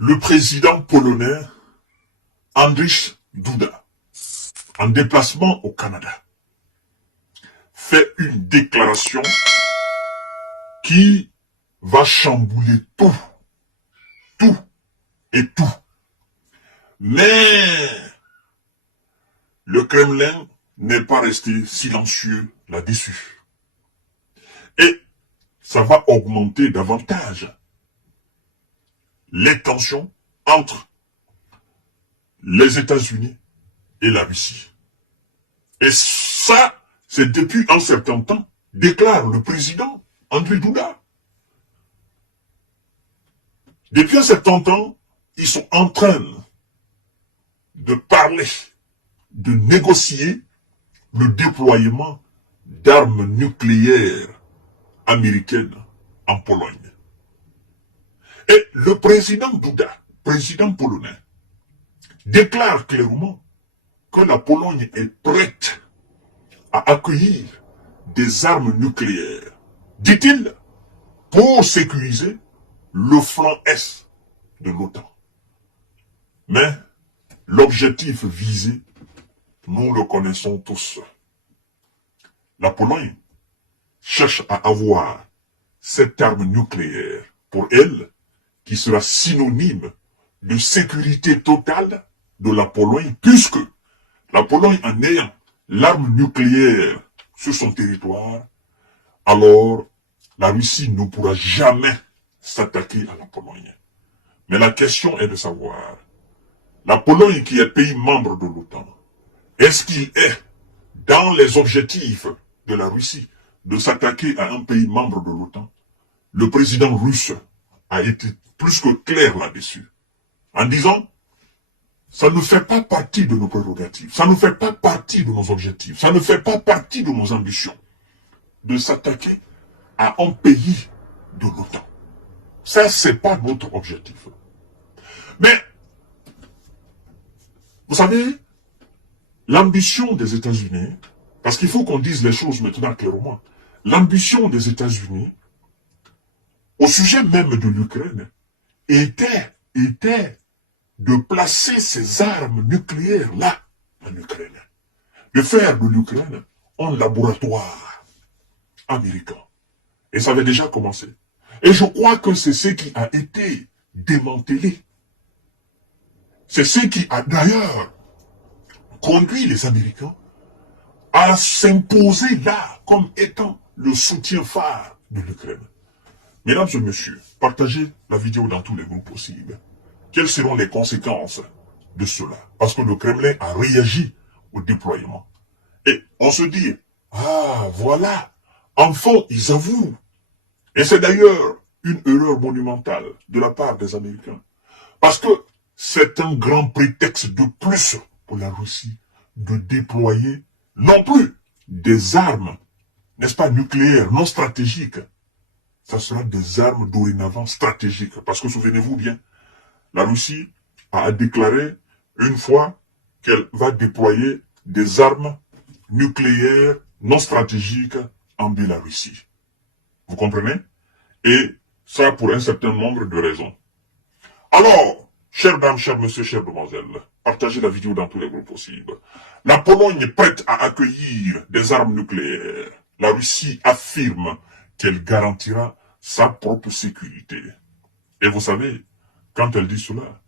Le président polonais Andrzej Duda, en déplacement au Canada, fait une déclaration qui va chambouler tout et tout. Mais le Kremlin n'est pas resté silencieux là-dessus. Et ça va augmenter davantage les tensions entre les États-Unis et la Russie. Et ça, c'est depuis un certain temps, déclare le président Andrzej Duda. Depuis un certain temps, ils sont en train de parler, de négocier le déploiement d'armes nucléaires américaines en Pologne. Et le président Duda, président polonais, déclare clairement que la Pologne est prête à accueillir des armes nucléaires, dit-il, pour sécuriser le flanc est de l'OTAN. Mais l'objectif visé, nous le connaissons tous. La Pologne cherche à avoir cette arme nucléaire pour elle, qui sera synonyme de sécurité totale de la Pologne, puisque la Pologne, en ayant l'arme nucléaire sur son territoire, alors la Russie ne pourra jamais s'attaquer à la Pologne. Mais la question est de savoir, la Pologne qui est pays membre de l'OTAN, est-ce qu'il est dans les objectifs de la Russie de s'attaquer à un pays membre de l'OTAN? Le président russe a été plus que clair là-dessus, en disant, ça ne fait pas partie de nos prérogatives, ça ne fait pas partie de nos objectifs, ça ne fait pas partie de nos ambitions de s'attaquer à un pays de l'OTAN. Ça, c'est pas notre objectif. Mais, vous savez, l'ambition des États-Unis, parce qu'il faut qu'on dise les choses maintenant clairement, l'ambition des États-Unis, au sujet même de l'Ukraine, était de placer ces armes nucléaires là, en Ukraine. De faire de l'Ukraine un laboratoire américain. Et ça avait déjà commencé. Et je crois que c'est ce qui a été démantelé. C'est ce qui a d'ailleurs conduit les Américains à s'imposer là comme étant le soutien phare de l'Ukraine. Mesdames et messieurs, partagez la vidéo dans tous les groupes possibles. Quelles seront les conséquences de cela? Parce que le Kremlin a réagi au déploiement. Et on se dit, ah voilà, enfin ils avouent. Et c'est d'ailleurs une erreur monumentale de la part des Américains. Parce que c'est un grand prétexte de plus pour la Russie de déployer non plus des armes, n'est-ce pas, nucléaires, non stratégiques. Ça sera des armes dorénavant stratégiques. Parce que souvenez-vous bien, la Russie a déclaré une fois qu'elle va déployer des armes nucléaires non stratégiques en Biélorussie. Vous comprenez? Et ça pour un certain nombre de raisons. Alors, chères dames, chers messieurs, chères demoiselles, partagez la vidéo dans tous les groupes possibles. La Pologne est prête à accueillir des armes nucléaires. La Russie affirme qu'elle garantira sa propre sécurité. Et vous savez, quand elle dit cela,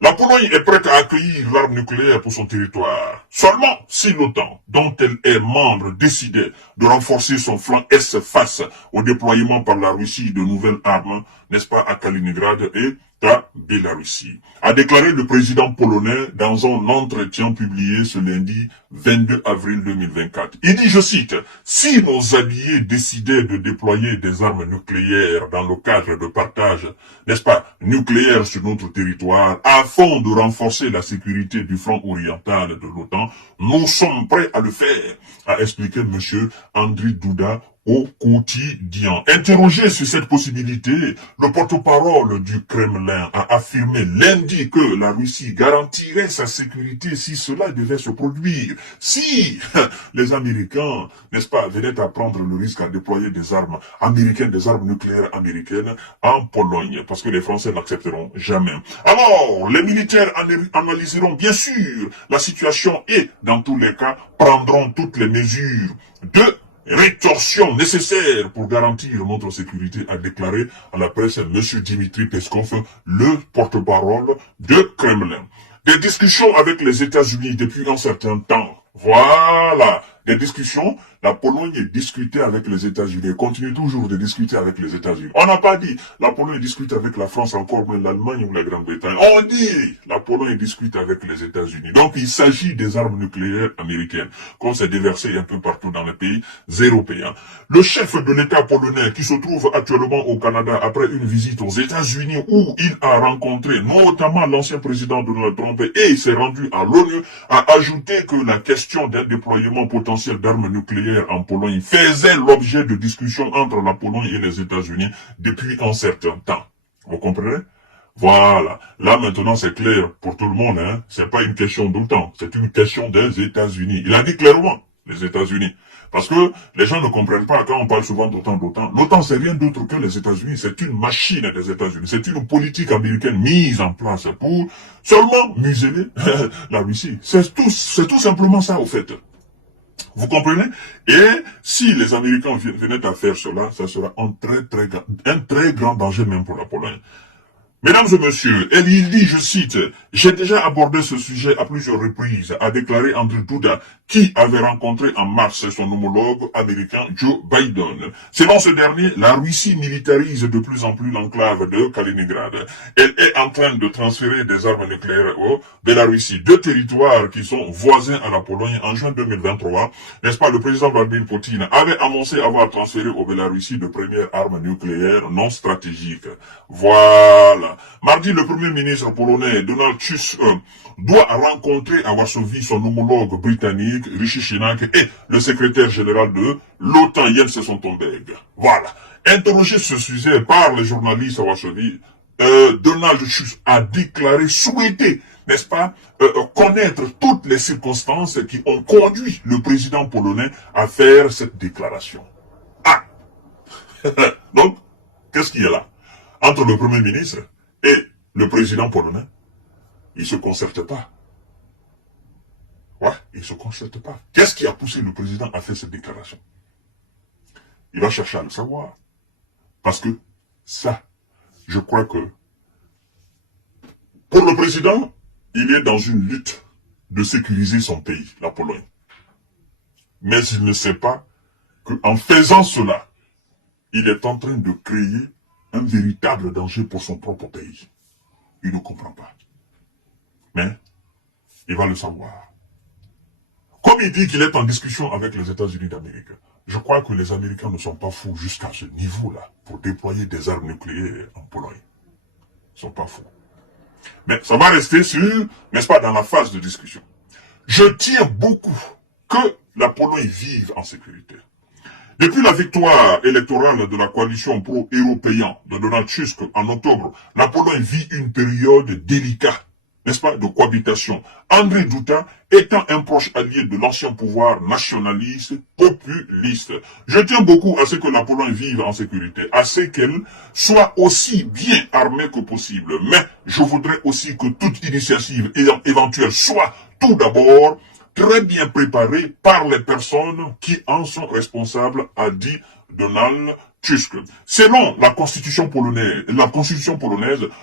la Pologne est prête à accueillir l'arme nucléaire pour son territoire. Seulement si l'OTAN, dont elle est membre, décidait de renforcer son flanc est face au déploiement par la Russie de nouvelles armes, n'est-ce pas, à Kaliningrad et à Biélorussie, a déclaré le président polonais dans un entretien publié ce lundi 22 avril 2024. Il dit, je cite, « Si nos alliés décidaient de déployer des armes nucléaires dans le cadre de partage, n'est-ce pas, nucléaire sur notre territoire, afin de renforcer la sécurité du front oriental de l'OTAN, nous sommes prêts à le faire », a expliqué M. Andrzej Duda au quotidien. Interrogé sur cette possibilité, le porte-parole du Kremlin a affirmé lundi que la Russie garantirait sa sécurité si cela devait se produire. Si les Américains, n'est-ce pas, venaient à prendre le risque à déployer des armes américaines, des armes nucléaires américaines en Pologne, parce que les Français n'accepteront jamais. Alors, les militaires analyseront bien sûr la situation et, dans tous les cas, prendront toutes les mesures de rétorsion nécessaire pour garantir notre sécurité, a déclaré à la presse M. Dimitri Peskov, le porte-parole de Kremlin. Des discussions avec les États-Unis depuis un certain temps. Voilà, des discussions. La Pologne discutait avec les États-Unis, continue toujours de discuter avec les États-Unis. On n'a pas dit la Pologne discute avec la France, encore moins l'Allemagne ou la Grande-Bretagne. On dit la Pologne discute avec les États-Unis. Donc il s'agit des armes nucléaires américaines, qu'on s'est déversé un peu partout dans les pays européens. Le chef de l'État polonais, qui se trouve actuellement au Canada après une visite aux États-Unis où il a rencontré notamment l'ancien président Donald Trump et s'est rendu à l'ONU, a ajouté que la question d'un déploiement potentiel d'armes nucléaires en Pologne faisait l'objet de discussions entre la Pologne et les États-Unis depuis un certain temps. Vous comprenez? Voilà. Là, maintenant, c'est clair pour tout le monde, hein. C'est pas une question d'OTAN. C'est une question des États-Unis. Il a dit clairement, les États-Unis. Parce que les gens ne comprennent pas quand on parle souvent d'OTAN. L'OTAN, c'est rien d'autre que les États-Unis. C'est une machine des États-Unis. C'est une politique américaine mise en place pour seulement museler la Russie. C'est tout simplement ça, au fait. Vous comprenez? Et si les Américains venaient à faire cela, ça sera un très grand danger même pour la Pologne. Mesdames et messieurs, il dit, je cite, « J'ai déjà abordé ce sujet à plusieurs reprises », a déclaré Andrzej Duda, qui avait rencontré en mars son homologue américain Joe Biden. Selon ce dernier, la Russie militarise de plus en plus l'enclave de Kaliningrad. Elle est en train de transférer des armes nucléaires au Bélarussie, deux territoires qui sont voisins à la Pologne. En juin 2023, n'est-ce pas, le président Vladimir Poutine avait annoncé avoir transféré au Bélarussie de premières armes nucléaires non stratégiques. Voilà. Mardi, le premier ministre polonais Donald Tusk doit rencontrer à Varsovie son homologue britannique Rishi Sunak et le secrétaire général de l'OTAN Jens Stoltenberg. Voilà. Interrogé sur ce sujet par les journalistes à Varsovie, Donald Tusk a déclaré souhaiter, n'est-ce pas, connaître toutes les circonstances qui ont conduit le président polonais à faire cette déclaration. Ah. Donc, qu'est-ce qu'il y a là? Entre le premier ministre et le président polonais, ils se concertent pas. Ouais, ils se concertent pas. Qu'est-ce qui a poussé le président à faire cette déclaration? Il va chercher à le savoir. Parce que ça, je crois que pour le président, il est dans une lutte de sécuriser son pays, la Pologne. Mais il ne sait pas qu'en faisant cela, il est en train de créer un véritable danger pour son propre pays. Il ne comprend pas. Mais il va le savoir. Comme il dit qu'il est en discussion avec les États-Unis d'Amérique, je crois que les Américains ne sont pas fous jusqu'à ce niveau-là pour déployer des armes nucléaires en Pologne. Ils ne sont pas fous. Mais ça va rester sur, n'est-ce pas, dans la phase de discussion. Je tiens beaucoup que la Pologne vive en sécurité. Depuis la victoire électorale de la coalition pro-européen de Donald Tusk en octobre, la Pologne vit une période délicate, n'est-ce pas, de cohabitation. Andrzej Duda étant un proche allié de l'ancien pouvoir nationaliste, populiste. Je tiens beaucoup à ce que la Pologne vive en sécurité, à ce qu'elle soit aussi bien armée que possible. Mais je voudrais aussi que toute initiative éventuelle soit tout d'abord très bien préparé par les personnes qui en sont responsables, a dit Donald Tusk. Selon la constitution polonaise,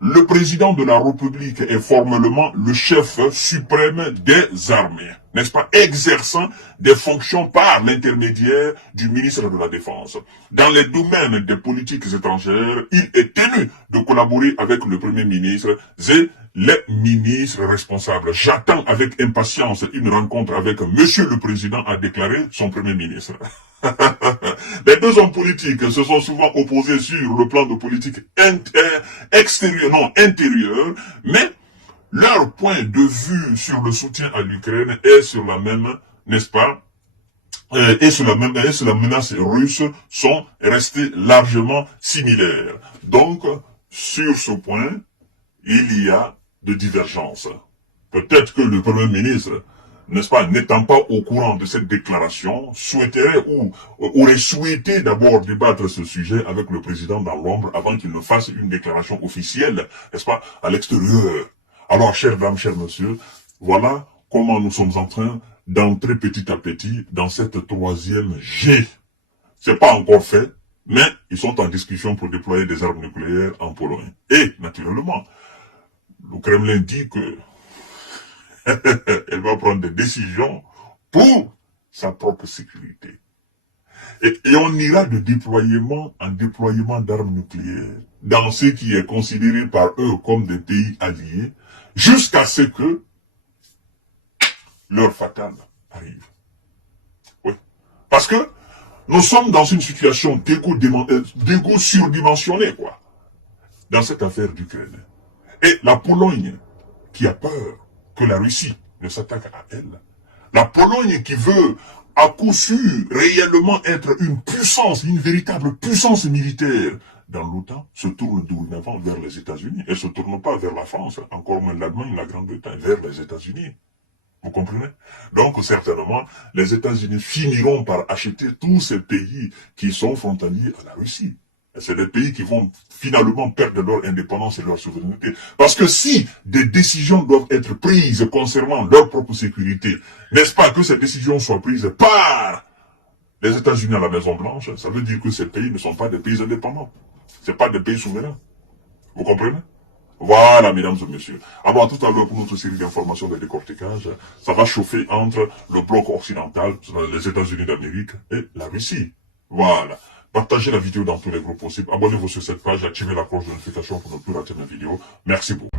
le président de la République est formellement le chef suprême des armées, n'est-ce pas, exerçant des fonctions par l'intermédiaire du ministre de la Défense. Dans les domaines des politiques étrangères, il est tenu de collaborer avec le Premier ministre et les ministres responsables. J'attends avec impatience une rencontre avec Monsieur le Président, a déclaré son Premier ministre. Les deux hommes politiques se sont souvent opposés sur le plan de politique intérieure, mais leur point de vue sur le soutien à l'Ukraine est sur la même, n'est-ce pas, et sur la menace russe sont restés largement similaires. Donc, sur ce point, il y a de divergences. Peut-être que le Premier ministre, n'est-ce pas, n'étant pas au courant de cette déclaration, souhaiterait ou aurait souhaité d'abord débattre ce sujet avec le président dans l'ombre avant qu'il ne fasse une déclaration officielle, n'est-ce pas, à l'extérieur. Alors, chères dames, chers messieurs, voilà comment nous sommes en train d'entrer petit à petit dans cette troisième G. C'est pas encore fait, mais ils sont en discussion pour déployer des armes nucléaires en Pologne. Et, naturellement, le Kremlin dit que elle va prendre des décisions pour sa propre sécurité. Et on ira de déploiement en déploiement d'armes nucléaires dans ce qui est considéré par eux comme des pays alliés, jusqu'à ce que l'heure fatale arrive. Oui. Parce que nous sommes dans une situation d'égo surdimensionné, quoi, dans cette affaire d'Ukraine. Et la Pologne, qui a peur que la Russie ne s'attaque à elle, la Pologne qui veut à coup sûr réellement être une puissance, une véritable puissance militaire dans l'OTAN, se tourne dorénavant vers les États-Unis. Elle ne se tourne pas vers la France, encore moins l'Allemagne, la Grande-Bretagne, vers les États-Unis. Vous comprenez? Donc, certainement, les États-Unis finiront par acheter tous ces pays qui sont frontaliers à la Russie. C'est des pays qui vont finalement perdre leur indépendance et leur souveraineté. Parce que si des décisions doivent être prises concernant leur propre sécurité, n'est-ce pas que ces décisions soient prises par les États-Unis à la Maison-Blanche, ça veut dire que ces pays ne sont pas des pays indépendants. Ce ne sont pas des pays souverains. Vous comprenez? Voilà, mesdames et messieurs. Alors, tout à l'heure, pour notre série d'informations de décortiquage, ça va chauffer entre le bloc occidental, les États-Unis d'Amérique et la Russie. Voilà. Partagez la vidéo dans tous les groupes possibles. Abonnez-vous sur cette page, activez la cloche de notification pour ne plus rater mes vidéos. Merci beaucoup.